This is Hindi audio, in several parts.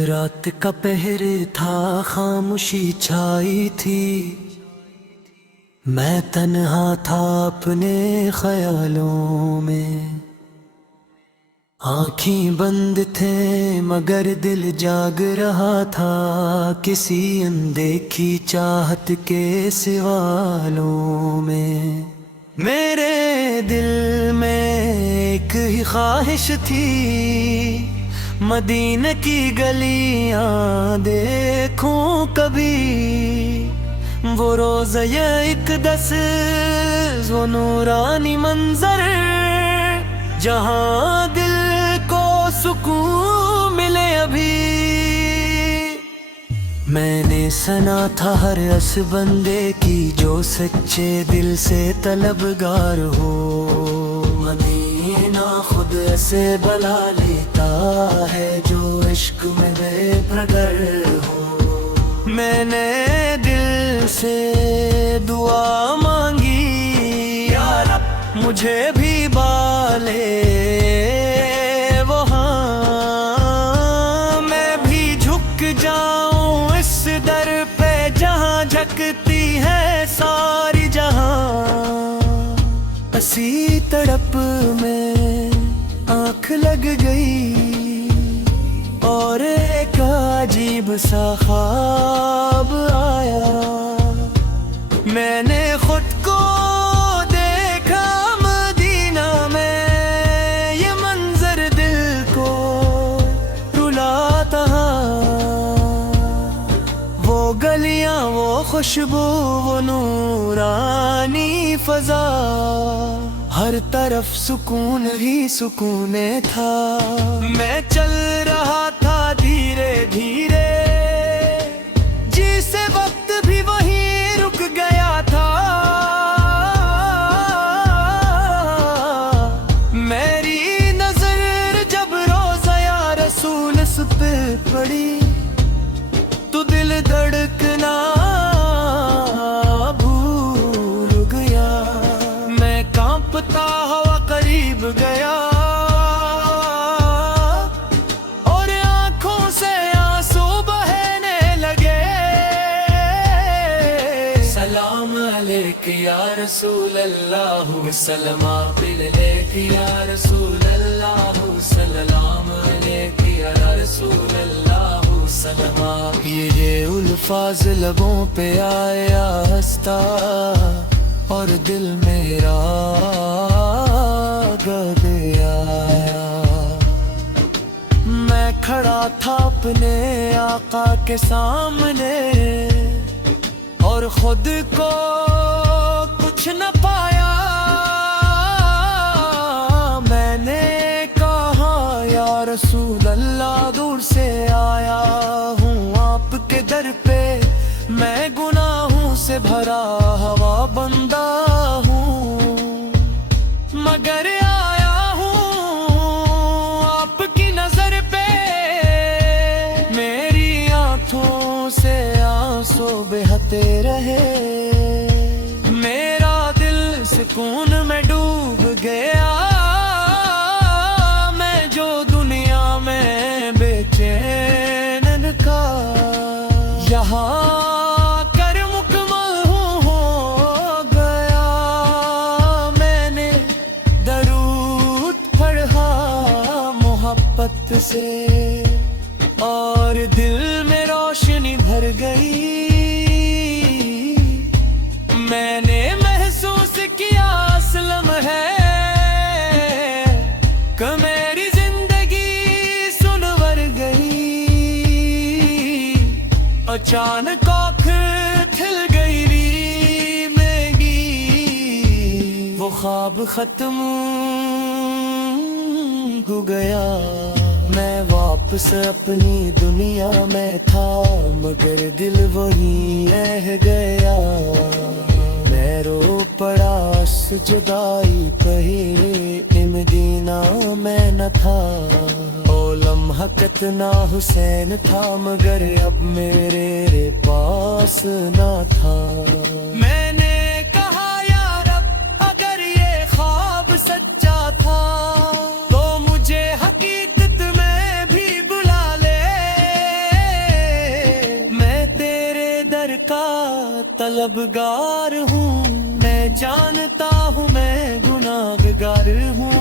रात का पहर था, खामोशी छाई थी। मैं तन्हा था अपने ख्यालों में। आँखें बंद थे मगर दिल जाग रहा था, किसी अनदेखी चाहत के सवालों में। मेरे दिल में एक ही ख्वाहिश थी, मदीने की गलियां देखूं कभी। वो रोज़ ये एक दस, वो नूरानी मंजर, जहां दिल को सुकून मिले अभी। मैंने सुना था हर अस बंदे की, जो सच्चे दिल से तलबगार हो। मदीना खुद से बुला लेता है, जो इश्क में बेप्रगर हो। मैंने दिल से दुआ मांगी, या रब मुझे भी बाले वो। हाँ, मैं भी झुक जाऊं इस दर पे, जहां झकती है सारी जहां। हसी तड़प में आँख लग गई, और एक अजीब सा ख्वाब आया। मैंने खुद को देखा मदीना में, ये मंजर दिल को रुलाता। वो गलियां, वो खुशबू, वो नूरानी फजा, हर तरफ सुकून ही सुकून था। मैं चल रहा था धीरे धीरे, जिसे वक्त भी वहीं रुक गया था। मेरी नजर जब रोज़ा या रसूल पे पड़ी, तो दिल धड़कना भूल गया। मैं कांपता हुआ करीब गया, और आंखों से आंसू बहने लगे। सलाम अलैके या रसूल अल्लाह, सलमा अलैके या रसूल अल्लाह, सलाम अलैके या रसूल अल्लाह सलमा। ये उल्फाज लबों पे आया हंसता, और दिल मेरा गले आया। मैं खड़ा था अपने आका के सामने, और खुद को कुछ न पाया। मैंने कहा, या रसूल अल्लाह, दूर से आया हूँ आपके दर पे। मैं गुनाहों से भरा हवा बंदा हूँ, मगर आया हूँ आपकी नजर पे। मेरी आंखों से आंसू बहते रहे, मेरा दिल सुकून में डूब गया। मैं जो दुनिया में बेचैन का, यहाँ से, और दिल में रोशनी भर गई। मैंने महसूस किया असलम है कि मेरी जिंदगी सुनवर गई। अचानक आँख खिल गई मेरी, वो ख्वाब खत्म हो गया। मैं वापस अपनी दुनिया में था, मगर दिल वही रह गया। मैं रो पड़ा जुदाई पे, मदीना में न था। ओ लम्हा कितना हुसैन था, मगर अब मेरे पास न था। मैंने कहा, या रब, अगर ये ख्वाब सच तलबगार हूँ, मैं जानता हूँ मैं गुनाहगार हूँ।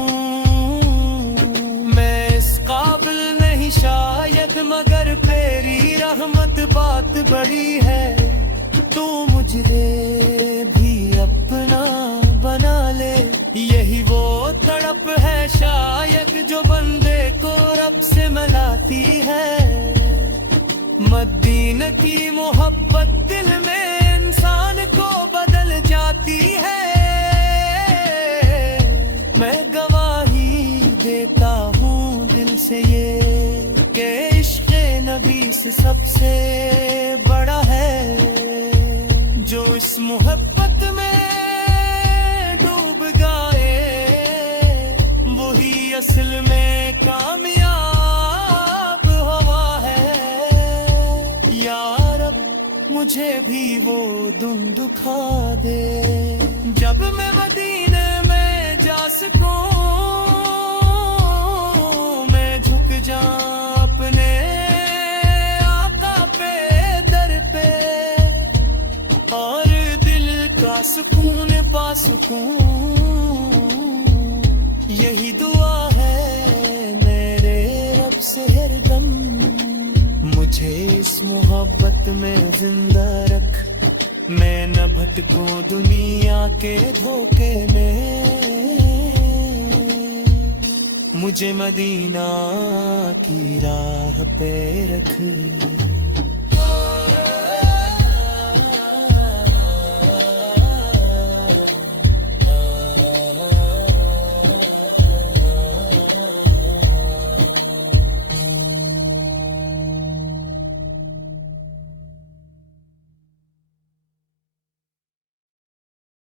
मैं इस काबिल नहीं शायद, मगर तेरी रहमत बात बड़ी है। तू मुझे भी अपना बना ले, यही वो तड़प है शायद जो बंदे को रब से मिलाती है। मदीने की मोहब्बत दिल में इंसान को बदल जाती है। मैं गवाही देता हूँ दिल से ये कि इश्क़े नबी से सबसे बड़ा है। जो इस मोहब्बत में डूब गए वही असल में कामयाब हुआ है। या रब मुझे भी वो दुम दुखा दे, जब मैं मदीने में जा सकूं। मैं झुक जाऊं अपने आका पे दर पे, और दिल का सुकून पा सकूं। यही दुआ है मेरे रब से हरदम, मुझे इस मोहब्बत में जिंदा रख। मैं न भटकूं दुनिया के धोखे में, मुझे मदीना की राह पे रख।